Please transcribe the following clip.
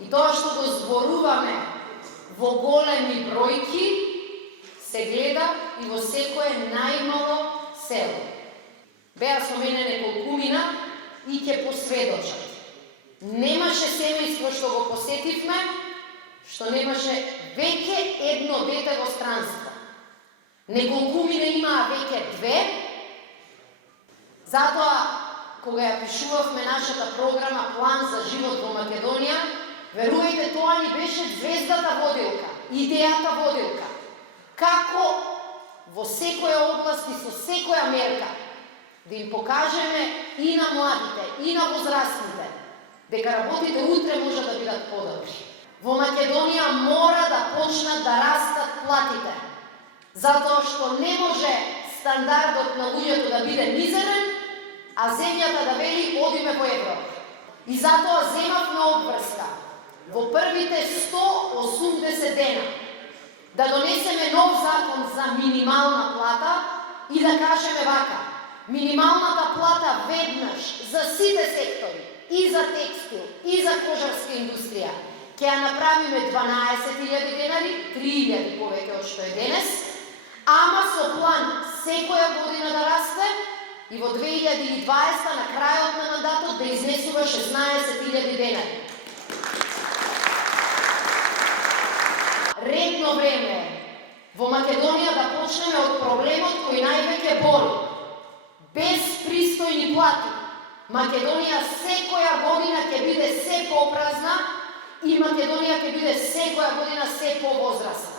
И тоа што го зборуваме во големи бројки, се гледа и во секое најмало село. Беа со мене неколкумина и ќе посведочат. Немаше семејство што го посетивме, што немаше веќе едно дете во странство. Неколкумина имаа веќе две, затоа кога ја пишувавме нашата програма План за живот во Македонија, верувајте, тоа ни беше звездата водилка, идејата водилка. Како во секоја област и со секоја мерка да им покажеме и на младите, и на возрастните, дека работите утре може да бидат подобри. Во Македонија мора да почнат да растат платите, затоа што не може стандардот на луѓето да биде мизерен, а земјата да вели одиме во Европа. И затоа земавме обврска во првите 180 дена да донесеме нов закон за минимална плата и да кажеме вака: минималната плата веднаш за сите сектори, и за текстил, и за кожарска индустрија, ќе ја направиме 12.000 денари, 3.000 повеќе од што е денес, ама со план секоја година да расте и во 2020 на крајот на мандатот да изнесува 16.000 денари. Редно време е во Македонија да почнеме од проблемот кој највеќе боли. Без пристојни плати, Македонија секоја година ќе биде се попразна и Македонија ќе биде секоја година се повозрасна.